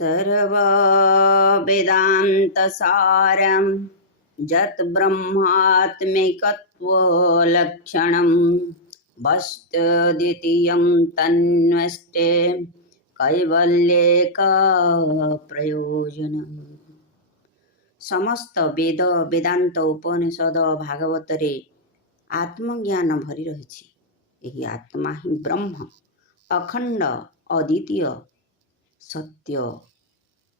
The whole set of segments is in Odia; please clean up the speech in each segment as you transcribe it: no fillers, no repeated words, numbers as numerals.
सर्ववेदान्तसारं यत् ब्रह्मात्मिकत्वलक्षणं वस्तुद्वितीयं तन्वष्टे कैवल्येकप्रयोजनम्। समस्त वेद वेदांत उपनिषद भागवतरे आत्मज्ञान भरी रही। यही आत्मा ही ब्रह्म, अखंड, अद्वितीय, सत्य,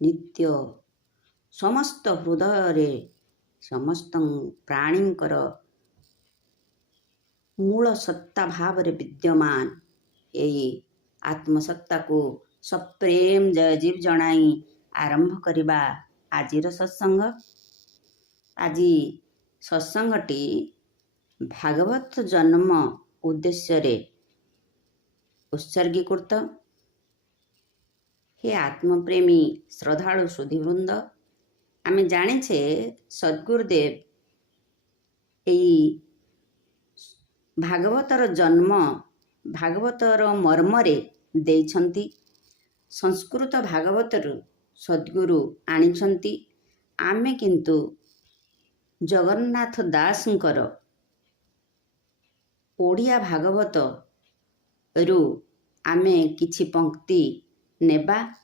नित्य, समस्त हृदय समस्त प्राणींकर मूल सत्ता भाव विद्यमान। यही आत्मसत्ता को सप्रेम जय जीव जनाई आरंभ करवा आजिर सत्संग। आज सत्संगटी भागवत जन्म उद्देश्य उत्सर्गीकृत। हे आत्मप्रेमी श्रद्धालु सुधीवृंद, आम जाने सद्गुरुदेव यही भागवतर जन्म भागवतर मर्मरे देइछन्ति। संस्कृत भागवतरु सद्गुरु आनिछन्ति। आमे किंतु जगन्नाथ दासंकर ओडिया भागवत रु आमे किछि पंक्ति नेबा,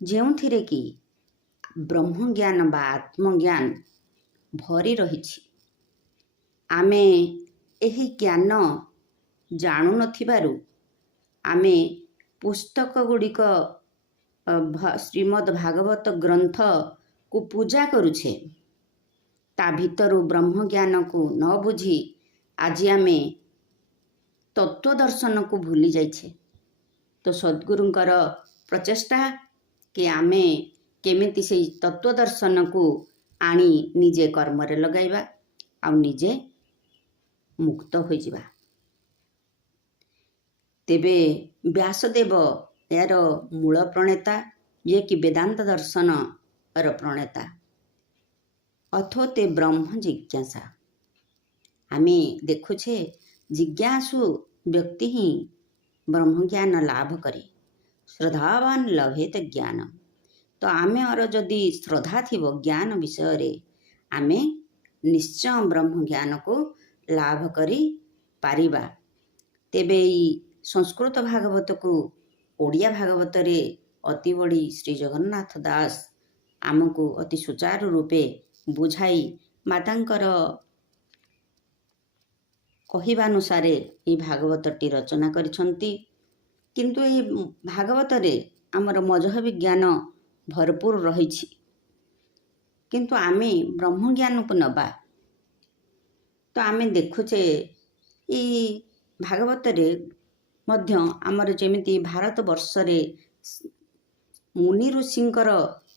जेउथिरे कि ब्रह्मज्ञान बा आत्मज्ञान भरी रहिछि। आमे एही ज्ञान जाणु नथिबारु आमे पुस्तक गुड़िक श्रीमद् भागवत ग्रंथ को पूजा करुछे। ता भितरु ब्रह्मज्ञान को न बुझी आज आमे तत्वदर्शन को भूली जाइछे। तो सद्गुरुंकर प्रचेष्टा कि आमे केमिति से तत्वदर्शन को आनी निजे कर्मरे लगाइबा आ निजे मुक्त हो जिबा। तेबे व्यासदेव यार मूल प्रणेता, ये कि वेदांत दर्शन र प्रणेता अथोते ब्रह्म जिज्ञासा। आमे देखुछे जिज्ञासु व्यक्ति ही ब्रह्मज्ञान लाभ करे। श्रद्धावान लभेत ज्ञान। तो आमे और जदि श्रद्धा थिबो ज्ञान विषय रे आमे निश्चय ब्रह्म ज्ञान को लाभ करी पारिबा। तेबे संस्कृत भागवत को ओडिया भागवत रे अति बड़ी श्री जगन्नाथ दास आमको अति सुचारू रूपे बुझाई मातांकर कहिबानुसारे ये भागवतटी रचना करिछन्ति। किंतु ये भागवत रे आमर मजहबी ज्ञान भरपूर रहिछि। किंतु आमे ब्रह्म ज्ञान को नबा तो आमे देखुचे ये भागवत रे मध्य आमर जेमिति भारत वर्ष रे मुनि ऋषिंकर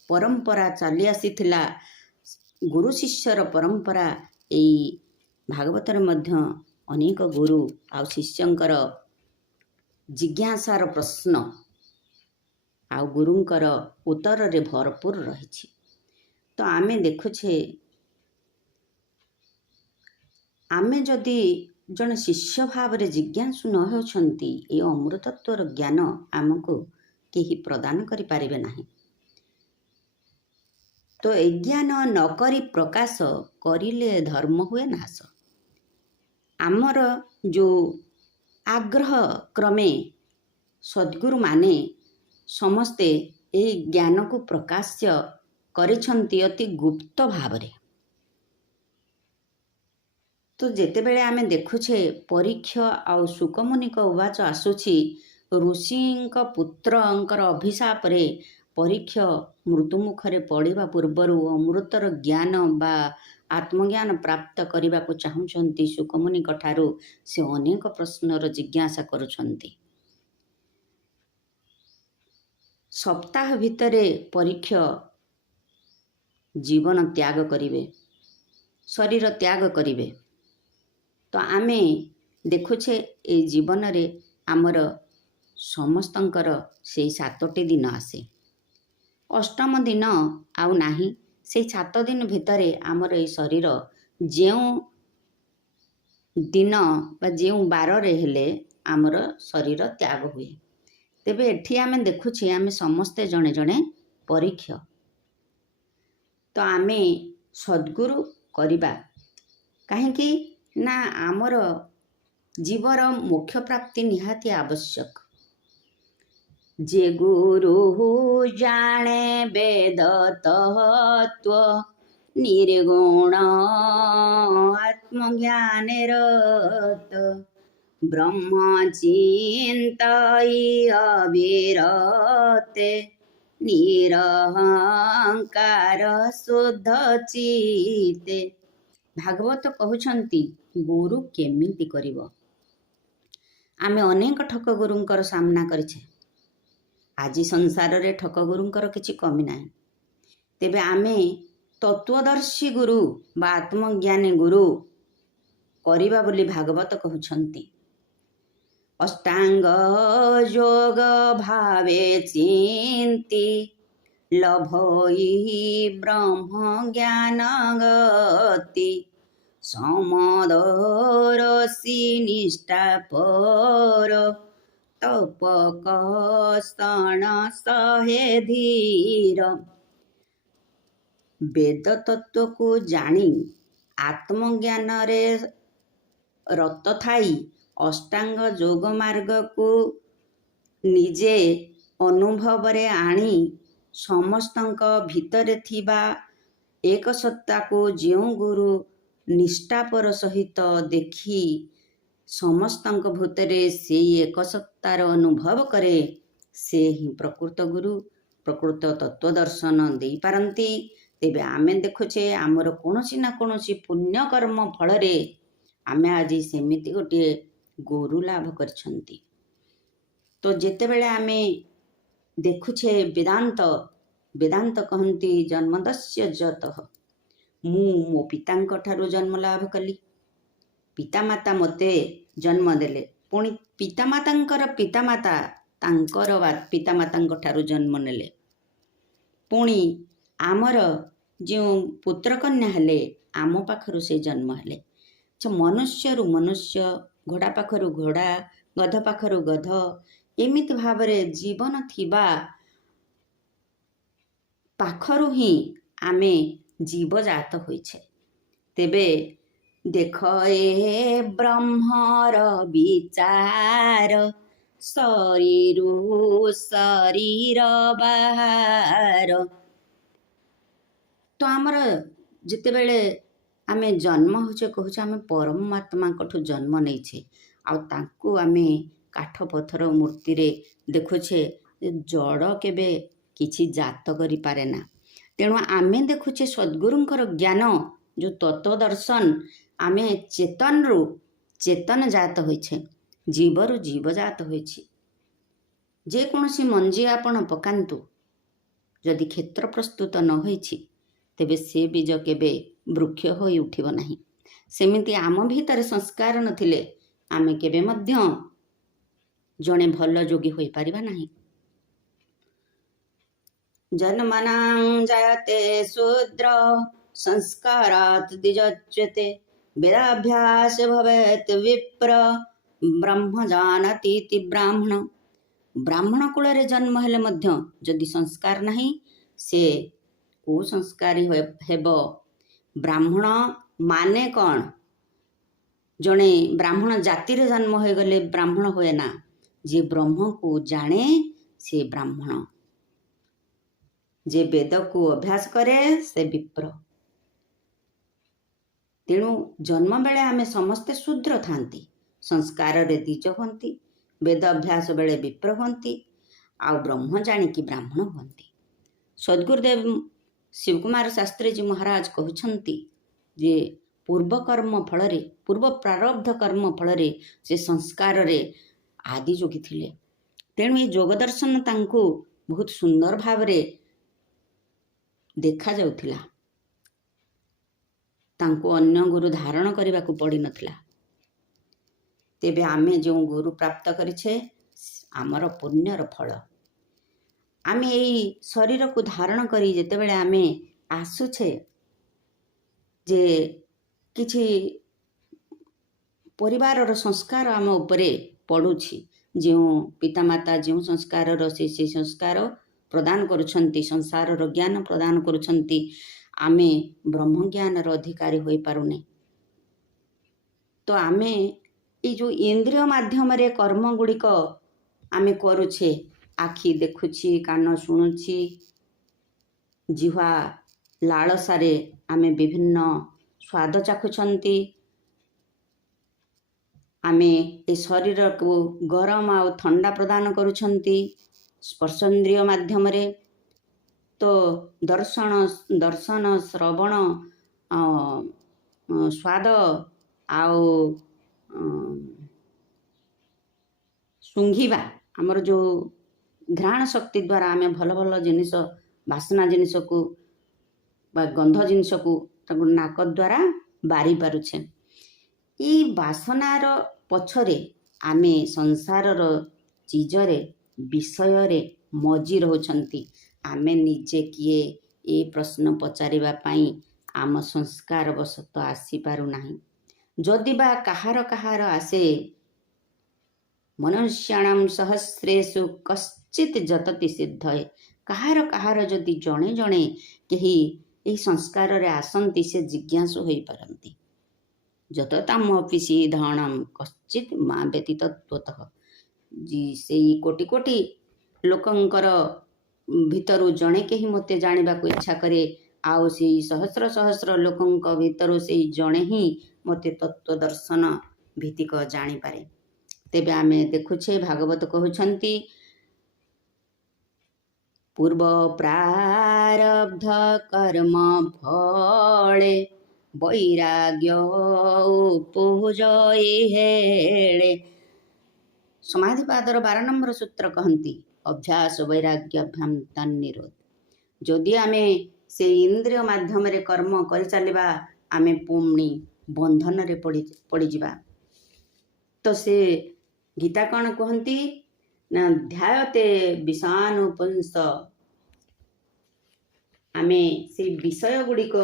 परंपरा चली आसीथिला, गुरु शिष्यर परंपरा। यही भागवत रे मध्य अनेक गुरु आ शिष्यंकर जिज्ञासार प्रश्न आ गुरुंकर उत्तर रे भरपूर रहिछि। तो आमे देखुछे आमे जदि जन शिष्य भाव रे जिज्ञासु न होछन्ति ए अमृतत्वर ज्ञान आमको केही प्रदान करि पारिबे नाही। तो ज्ञान न करी प्रकाश करिले धर्म हुए नाश। आमर जो आग्रह क्रमे सद्गुरु माने समस्ते ए ज्ञान को प्रकाश्य करिछन्ति अति गुप्त भावरे। तो जेतेबेले आमे देखुछे परीक्षा आउ सुकमुनिक उवाच आसुछि, ऋषिंक पुत्रंकर अभिशाप रे परीक्षा मृत्युमुखरे पड़िबा पूर्वरु अमृतर ज्ञान बा आत्मज्ञान प्राप्त करने को चाहूँगी। सुकमुनिक ठारू से अनेक प्रश्नर जिज्ञासा करुछन्ति। सप्ताह भितरे परीक्षा जीवन त्याग करिवे, शरीर त्याग करिवे। तो आमे देखुछे ए जीवन रे आमर समस्तंकर से 7टी दिन आसे। अष्टम दिन आउ नाही। से 7 दिन भितरे आमर ए शरीर जेउ दिन बा जेउ बार रे हेले आमर शरीर त्याग हुए। तेबे एठी आमे देखुछे आमे समस्ते जणे जणे ପରୀକ୍ଷା। ତ ଆମେ ସଦ୍ଗୁରୁ କରିବା କାହିଁକି ନା ଆମର ଜୀବର ମୋକ୍ଷ ପ୍ରାପ୍ତି ନିହାତି ଆବଶ୍ୟକ। ଯେ ଗୁରୁ ଜାଣେ ବେଦ ତତ୍ତ୍ୱ ନିର୍ଗୁଣ ଆତ୍ମଜ୍ଞାନେ ରତ ବ୍ରହ୍ମ ଚିନ୍ତଇ ଅବିରତେ ନିରହଙ୍କାର ଶୁଦ୍ଧ ଚିତେ। ଭାଗବତ କହୁଛନ୍ତି ଗୁରୁ କେମିତି କରିବ। ଆମେ ଅନେକ ଠକ ଗୁରୁଙ୍କର ସାମ୍ନା କରିଛେ। ଆଜି ସଂସାରରେ ଠକ ଗୁରୁଙ୍କର କିଛି କମି ନାହିଁ। ତେବେ ଆମେ ତତ୍ତ୍ୱଦର୍ଶୀ ଗୁରୁ ବା ଆତ୍ମଜ୍ଞାନୀ ଗୁରୁ କରିବା ବୋଲି ଭାଗବତ କହୁଛନ୍ତି। ଅଷ୍ଟାଙ୍ଗ ଯୋଗ ଭାବେ ଚିନ୍ତି ଲଭଇ ବ୍ରହ୍ମ ଜ୍ଞାନ ଗତି ସମଦରସି ନିଷ୍ଠା ପର ତପକଷଣ ସହେ ଧୀର। ବେଦ ତତ୍ତ୍ୱକୁ ଜାଣି ଆତ୍ମଜ୍ଞାନରେ ରତ ଥାଇ ଅଷ୍ଟାଙ୍ଗ ଯୋଗ ମାର୍ଗକୁ ନିଜେ ଅନୁଭବରେ ଆଣି ସମସ୍ତଙ୍କ ଭିତରେ ଥିବା ଏକ ସତ୍ତାକୁ ଯେଉଁ ଗୁରୁ ନିଷ୍ଠାପର ସହିତ ଦେଖି ସମସ୍ତଙ୍କ ଭିତରେ ସେଇ ଏକ ସତ୍ତାର ଅନୁଭବ କରେ, ସେ ହିଁ ପ୍ରକୃତ ଗୁରୁ, ପ୍ରକୃତ ତତ୍ତ୍ୱ ଦର୍ଶନ ଦେଇପାରନ୍ତି। ତେବେ ଆମେ ଦେଖୁଛେ ଆମର କୌଣସି ନା କୌଣସି ପୁଣ୍ୟକର୍ମ ଫଳରେ ଆମେ ଆଜି ସେମିତି ଗୋଟିଏ ଗୁରୁ ଲାଭ କରିଛନ୍ତି। ତ ଯେତେବେଳେ ଆମେ ଦେଖୁଛେ ବେଦାନ୍ତ କହନ୍ତି ଜନ୍ମଦସ୍ୟ ଯତଃ। ମୁଁ ମୋ ପିତାଙ୍କ ଠାରୁ ଜନ୍ମ ଲାଭ କଲି। ପିତାମାତା ମୋତେ ଜନ୍ମ ଦେଲେ, ପୁଣି ପିତାମାତାଙ୍କର ପିତାମାତା ତାଙ୍କର ପିତାମାତାଙ୍କ ଠାରୁ ଜନ୍ମ ନେଲେ। ପୁଣି ଆମର ଯେଉଁ ପୁତ୍ରକନ୍ୟା ହେଲେ ଆମ ପାଖରୁ ସେ ଜନ୍ମ ହେଲେ। ମନୁଷ୍ୟରୁ ମନୁଷ୍ୟ, ଘୋଡ଼ା ପାଖରୁ ଘୋଡ଼ା, ଗଧ ପାଖରୁ ଗଧ, ଏମିତି ଭାବରେ ଜୀବନ ଥିବା ପାଖରୁ ହିଁ ଆମେ ଜୀବଜାତ ହୋଇଛେ। ତେବେ ଦେଖ ଏ ବ୍ରହ୍ମର ବିଚାର ଶରୀରୁ ଶରୀର ବାହାର। ତ ଆମର ଯେତେବେଳେ ଆମେ ଜନ୍ମ ହେଉଛେ କହୁଛେ ଆମେ ପରମାତ୍ମାଙ୍କଠୁ ଜନ୍ମ ନେଇଛେ, ଆଉ ତାଙ୍କୁ ଆମେ କାଠ ପଥର ମୂର୍ତ୍ତିରେ ଦେଖୁଛେ। ଜଡ଼ କେବେ କିଛି ଜାତ କରିପାରେ ନା। ତେଣୁ ଆମେ ଦେଖୁଛେ ସଦ୍ଗୁରୁଙ୍କର ଜ୍ଞାନ ଯେଉଁ ତତ୍ତ୍ୱ ଦର୍ଶନ, ଆମେ ଚେତନରୁ ଚେତନ ଜାତ ହୋଇଛେ, ଜୀବରୁ ଜୀବ ଜାତ ହୋଇଛି। ଯେକୌଣସି ମଞ୍ଜି ଆପଣ ପକାନ୍ତୁ, ଯଦି କ୍ଷେତ୍ର ପ୍ରସ୍ତୁତ ନ ହୋଇଛି ତେବେ ସେ ବୀଜ କେବେ ବୃକ୍ଷ ହୋଇ ଉଠିବ ନାହିଁ। ସେମିତି ଆମ ଭିତରେ ସଂସ୍କାର ନଥିଲେ ଆମେ କେବେ ମଧ୍ୟ ଜଣେ ଭଲ ଯୋଗୀ ହୋଇପାରିବା ନାହିଁ। ଜନ୍ମନାଂ ଜାୟତେ ଶୂଦ୍ର ସଂସ୍କାରାତ୍ ଦ୍ୱିଜୋଚ୍ୟତେ ବେଦାଭ୍ୟାସ ଭବେତ୍ ବିପ୍ର ବ୍ରହ୍ମ ଜାନାତି ଇତି ବ୍ରାହ୍ମଣ। ବ୍ରାହ୍ମଣ କୂଳରେ ଜନ୍ମ ହେଲେ ମଧ୍ୟ ଯଦି ସଂସ୍କାର ନାହିଁ ସେ କୁସଂସ୍କାରୀ ହେବ। ବ୍ରାହ୍ମଣ ମାନେ କ'ଣ? ଜଣେ ବ୍ରାହ୍ମଣ ଜାତିରେ ଜନ୍ମ ହୋଇଗଲେ ବ୍ରାହ୍ମଣ ହୁଏ ନା। ଯେ ବ୍ରହ୍ମକୁ ଜାଣେ ସେ ବ୍ରାହ୍ମଣ। ଯେ ବେଦକୁ ଅଭ୍ୟାସ କରେ ସେ ବିପ୍ର। ତେଣୁ ଜନ୍ମ ବେଳେ ଆମେ ସମସ୍ତେ ଶୂଦ୍ର ଥାନ୍ତି, ସଂସ୍କାରରେ ଦ୍ୱିଜ ହୁଅନ୍ତି, ବେଦ ଅଭ୍ୟାସ ବେଳେ ବିପ୍ର ହୁଅନ୍ତି, ଆଉ ବ୍ରହ୍ମ ଜାଣିକି ବ୍ରାହ୍ମଣ ହୁଅନ୍ତି। ସଦ୍ଗୁରୁଦେବ ଶିବକୁମାର ଶାସ୍ତ୍ରୀଜୀ ମହାରାଜ କହୁଛନ୍ତି ଯେ ପୂର୍ବକର୍ମ ଫଳରେ, ପୂର୍ବ ପ୍ରାରବ୍ଧ କର୍ମ ଫଳରେ ସେ ସଂସ୍କାରରେ ଆଦି ଯୋଗୀ ଥିଲେ। ତେଣୁ ଏ ଯୋଗ ଦର୍ଶନ ତାଙ୍କୁ ବହୁତ ସୁନ୍ଦର ଭାବରେ ଦେଖାଯାଉଥିଲା। ତାଙ୍କୁ ଅନ୍ୟ ଗୁରୁ ଧାରଣ କରିବାକୁ ପଡ଼ିନଥିଲା। ତେବେ ଆମେ ଯେଉଁ ଗୁରୁ ପ୍ରାପ୍ତ କରିଛେ ଆମର ପୁଣ୍ୟର ଫଳ। ଆମେ ଏଇ ଶରୀରକୁ ଧାରଣ କରି ଯେତେବେଳେ ଆମେ ଆସୁଛେ, ଯେ କିଛି ପରିବାରର ସଂସ୍କାର ଆମ ଉପରେ ପଡ଼ୁଛି, ଯେଉଁ ପିତାମାତା ଯେଉଁ ସଂସ୍କାରର ସେ ସଂସ୍କାର ପ୍ରଦାନ କରୁଛନ୍ତି, ସଂସାରର ଜ୍ଞାନ ପ୍ରଦାନ କରୁଛନ୍ତି, ଆମେ ବ୍ରହ୍ମଜ୍ଞାନର ଅଧିକାରୀ ହୋଇପାରୁନେ। ତ ଆମେ ଏଇ ଯେଉଁ ଇନ୍ଦ୍ରିୟ ମାଧ୍ୟମରେ କର୍ମ ଗୁଡ଼ିକ ଆମେ କରୁଛେ, ଆଖି ଦେଖୁଛି, କାନ ଶୁଣୁଛି, ଜିହ୍ୱା ଲାଳସାରେ ଆମେ ବିଭିନ୍ନ ସ୍ୱାଦ ଚାଖୁଛନ୍ତି, ଆମେ ଏ ଶରୀରକୁ ଗରମ ଆଉ ଥଣ୍ଡା ପ୍ରଦାନ କରୁଛନ୍ତି ସ୍ପର୍ଶେନ୍ଦ୍ରିୟ ମାଧ୍ୟମରେ। ତ ଦର୍ଶନ ଶ୍ରବଣ ସ୍ୱାଦ ଆଉ ଶୁଙ୍ଘିବା, ଆମର ଯେଉଁ ଘ୍ରାଣ ଶକ୍ତି ଦ୍ୱାରା ଆମେ ଭଲ ଭଲ ଜିନିଷ, ବାସ୍ନା ଜିନିଷକୁ ବା ଗନ୍ଧ ଜିନିଷକୁ ତାକୁ ନାକ ଦ୍ୱାରା ବାରି ପାରୁଛେ। ଏଇ ବାସନାର ପଛରେ ଆମେ ସଂସାରର ଚିଜରେ ବିଷୟରେ ମଜି ରହୁଛନ୍ତି। ଆମେ ନିଜେ କିଏ ଏ ପ୍ରଶ୍ନ ପଚାରିବା ପାଇଁ ଆମ ସଂସ୍କାର ବଶତଃ ଆସିପାରୁନାହିଁ। ଯଦି ବା କାହାର ଆସେ, ମନୁଷ୍ୟାଣାଂ ସହସ୍ରେଷୁ କଶ୍ଚିତ୍ ଯତତି ସିଦ୍ଧୟେ, କାହାର ଯଦି ଜଣେ ଜଣେ କେହି ଏହି ସଂସ୍କାରରେ ଆସନ୍ତି, ସେ ଜିଜ୍ଞାସୁ ହୋଇପାରନ୍ତି। ଯତତାମପି ସିଦ୍ଧାଣାଂ କଶ୍ଚିତ୍ ମା ବ୍ୟତୀତ ତତ୍ତ୍ୱତଃ, ସେଇ କୋଟି କୋଟି ଲୋକଙ୍କର ଭିତରୁ ଜଣେ କେହି ମୋତେ ଜାଣିବାକୁ ଇଚ୍ଛା କରେ, ଆଉ ସେଇ ସହସ୍ର ସହସ୍ର ଲୋକଙ୍କ ଭିତରୁ ସେଇ ଜଣେ ହିଁ ମୋତେ ତତ୍ତ୍ୱ ଦର୍ଶନ ଭିତ୍ତିକ ଜାଣିପାରେ। ତେବେ ଆମେ ଦେଖୁଛେ, ଭାଗବତ କହୁଛନ୍ତି, ପୂର୍ବ ପ୍ରାରବ୍ଧ କର୍ମ ଫଳେ ବୈରାଗ୍ୟ ଉପଜଇ ହେଳେ। ସମାଧିପାଦର 12 ନମ୍ବର ସୂତ୍ର କହନ୍ତି, ଅଭ୍ୟାସ ବୈରାଗ୍ୟାଭ୍ୟାମ୍ ତନ୍ନିରୋଧ। ଯଦି ଆମେ ସେ ଇନ୍ଦ୍ରିୟ ମାଧ୍ୟମରେ କର୍ମ କରିଚାଲିବା, ଆମେ ପୁଣି ବନ୍ଧନରେ ପଡ଼ିଯିବା। ତ ସେ ଗୀତା କ'ଣ କୁହନ୍ତି ନା, ଧ୍ୟାୟତେ ବିଷାନୁପୁଂସ, ଆମେ ସେଇ ବିଷୟ ଗୁଡ଼ିକ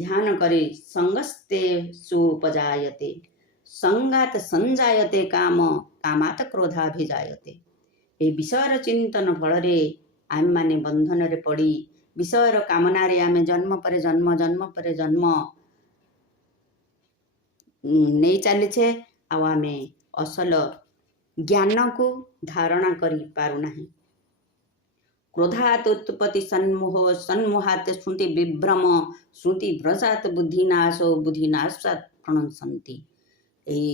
ଧ୍ୟାନ କରି ସଙ୍ଗସ୍ତେ ସୁପଜାୟତେ, ସଙ୍ଗାତ ସଞ୍ଜାୟତେ କାମ, କାମାତ କ୍ରୋଧାଭିଜାୟତେ। ଏହି ବିଷୟର ଚିନ୍ତନ ଫଳରେ ଆମେମାନେ ବନ୍ଧନରେ ପଡ଼ି ବିଷୟର କାମନାରେ ଆମେ ଜନ୍ମ ପରେ ଜନ୍ମ ନେଇ ଚାଲିଛେ, ଆଉ ଆମେ ଅସଲ ଜ୍ଞାନକୁ ଧାରଣା କରିପାରୁନାହିଁ। କ୍ରୋଧାତ୍ ଉତ୍ପତ୍ତି ସନ୍ମୋହାତ୍ ସ୍ମୃତି ବିଭ୍ରମ, ସ୍ମୃତି ଭ୍ରସାତ୍ ବୁଦ୍ଧିନାଶ, ବୁଦ୍ଧିନାଶାତ୍ ପ୍ରଣଶନ୍ତି। ଏହି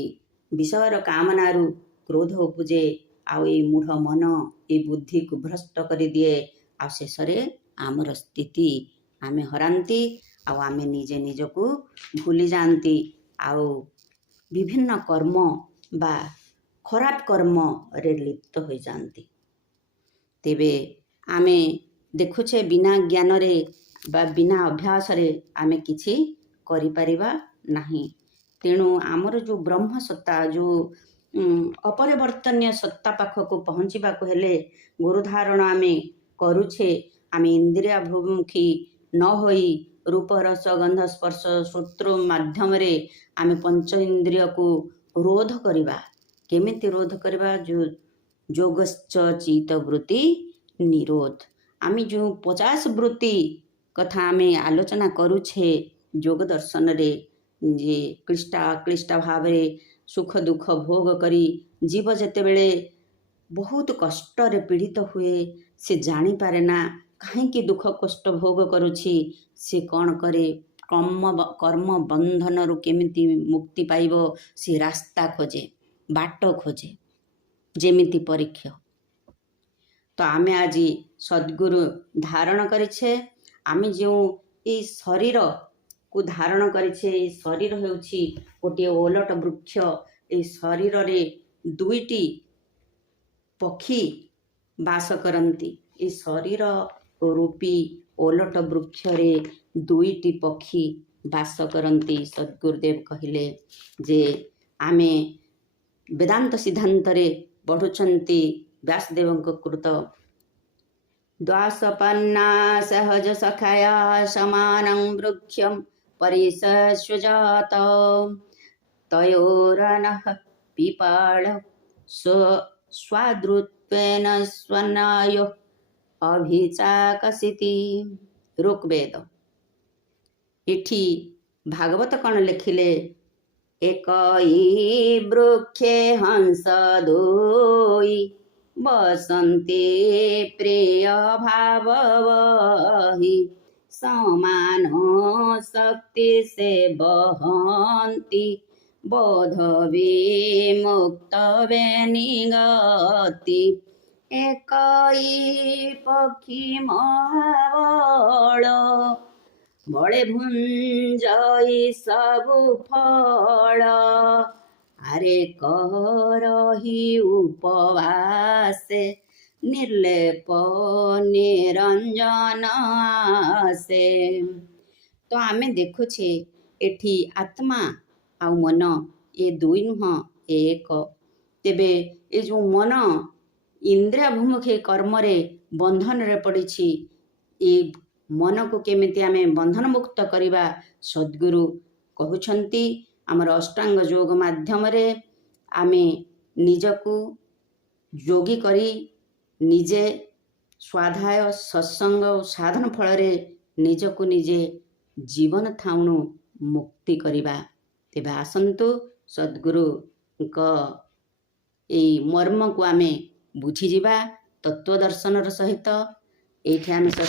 ବିଷୟର କାମନାରୁ କ୍ରୋଧ ଉପୁଜେ, ଆଉ ଏଇ ମୂଢ଼ ମନ ଏଇ ବୁଦ୍ଧିକୁ ଭ୍ରଷ୍ଟ କରିଦିଏ, ଆଉ ଶେଷରେ ଆମର ସ୍ଥିତି ଆମେ ହରାନ୍ତି, ଆଉ ଆମେ ନିଜେ ନିଜକୁ ଭୁଲି ଯାଆନ୍ତି, ଆଉ ବିଭିନ୍ନ କର୍ମ ବା ଖରାପ କର୍ମରେ ଲିପ୍ତ ହୋଇଯାଆନ୍ତି। ତେବେ ଆମେ ଦେଖୁଛେ, ବିନା ଜ୍ଞାନରେ ବା ବିନା ଅଭ୍ୟାସରେ ଆମେ କିଛି କରିପାରିବା ନାହିଁ। ତେଣୁ ଆମର ଯେଉଁ ବ୍ରହ୍ମ ସତ୍ତା, ଯେଉଁ ଅପରିବର୍ତ୍ତନୀୟ ସତ୍ତା ପାଖକୁ ପହଞ୍ଚିବାକୁ ହେଲେ ଗୁରୁଧାରଣ ଆମେ କରୁଛେ। ଆମେ ଇନ୍ଦ୍ରିୟାଭିମୁଖୀ ନ ହୋଇ ରୂପ ରସ ଗନ୍ଧ ସ୍ପର୍ଶ ଶ୍ରୋତ୍ର ମାଧ୍ୟମରେ ଆମେ ପଞ୍ଚ ଇନ୍ଦ୍ରିୟକୁ ରୋଧ କରିବା। କେମିତି ରୋଧ କରିବା? ଯୋଗଶ୍ଚ ଚିତ୍ତ ବୃତ୍ତି ନିରୋଧ। ଆମେ ଯେଉଁ 50 ବୃତ୍ତି କଥା ଆମେ ଆଲୋଚନା କରୁଛେ ଯୋଗ ଦର୍ଶନରେ, ଯେ କ୍ଳିଷ୍ଟ ଭାବରେ ସୁଖ ଦୁଃଖ ଭୋଗ କରି ଜୀବ ଯେତେବେଳେ ବହୁତ କଷ୍ଟରେ ପୀଡ଼ିତ ହୁଏ, ସେ ଜାଣିପାରେ ନା କାହିଁକି ଦୁଃଖ କଷ୍ଟ ଭୋଗ କରୁଛି। ସେ କ'ଣ କରେ? କର୍ମ ବନ୍ଧନରୁ କେମିତି ମୁକ୍ତି ପାଇବ, ସେ ରାସ୍ତା ଖୋଜେ, ବାଟ ଖୋଜେ, ଯେମିତି ପରୀକ୍ଷା। ତ ଆମେ ଆଜି ସଦ୍ଗୁରୁ ଧାରଣ କରିଛେ। ଆମେ ଯେଉଁ ଏଇ ଶରୀରକୁ ଧାରଣ କରିଛେ, ଏଇ ଶରୀର ହେଉଛି ଗୋଟିଏ ଓଲଟ ବୃକ୍ଷ। ଏଇ ଶରୀରରେ 2ଟି ପକ୍ଷୀ ବାସ କରନ୍ତି। ଏ ଶରୀର ରୂପୀ ଓଲଟ ବୃକ୍ଷରେ 2ଟି ପକ୍ଷୀ ବାସ କରନ୍ତି। ସଦ୍ଗୁରୁଦେବ କହିଲେ ଯେ ଆମେ ବେଦାନ୍ତ ସିଦ୍ଧାନ୍ତରେ ପଢ଼ୁଛନ୍ତି, ବ୍ୟାସଦେବଙ୍କ କୃତ, ଦ୍ୱାସପନ୍ନା ସହଜ ସଖାୟା ସମାନଂ ବୃକ୍ଷଂ ପରିସସ୍ୱଜାତ ତୟୋରନଃ ପିପାଳ ସ୍ୱାଦୃତ୍ୱେନ ସ୍ୱନାୟୋ ଅଭିଚାକସିତି। ଋଗ୍ବେଦ। ଏଠି ଭାଗବତ କ'ଣ ଲେଖିଲେ? ଏକଇ ବୃକ୍ଷେ ହଂସ ଦୁଇ ବସନ୍ତି ପ୍ରିୟ ଭାବବହି ସମାନ ଶକ୍ତି ସେ ବହନ୍ତି ବୋଧ ବିମୁକ୍ତ ବେନିଗତି। ଏକଇ ପକ୍ଷୀ ମହାବଳ ବଳେ ଭୁଞ୍ଜଇ ସବୁ ଫଳ ଆରେ କରହି ଉପବାସେ ନିର୍ଲେପ ନିରଞ୍ଜନ ଆସେ। ତ ଆମେ ଦେଖୁଛେ ଏଠି ଆତ୍ମା ଆଉ ମନ ଏ ଦୁଇ ନୁହଁ ଏକ। ତେବେ ଏ ଯେଉଁ ମନ ଇନ୍ଦ୍ରିୟାଭିମୁଖୀ କର୍ମରେ ବନ୍ଧନରେ ପଡ଼ିଛି, ଏ ମନକୁ କେମିତି ଆମେ ବନ୍ଧନମୁକ୍ତ କରିବା ସଦ୍ଗୁରୁ କହୁଛନ୍ତି। ଆମର ଅଷ୍ଟାଙ୍ଗ ଯୋଗ ମାଧ୍ୟମରେ ଆମେ ନିଜକୁ ଯୋଗୀ କରି ନିଜେ ସ୍ୱାଧ୍ୟାୟ ସତ୍ସଙ୍ଗ ସାଧନ ଫଳରେ ନିଜକୁ ନିଜେ ଜୀବନ ଥାଉଣୁ ମୁକ୍ତି କରିବା। ତେବେ ଆସନ୍ତୁ ସଦ୍ଗୁରୁଙ୍କ ଏଇ ମର୍ମକୁ ଆମେ ବୁଝିଯିବା ତତ୍ତ୍ୱ ଦର୍ଶନର ସହିତ। ଏଇଠି ଆମେ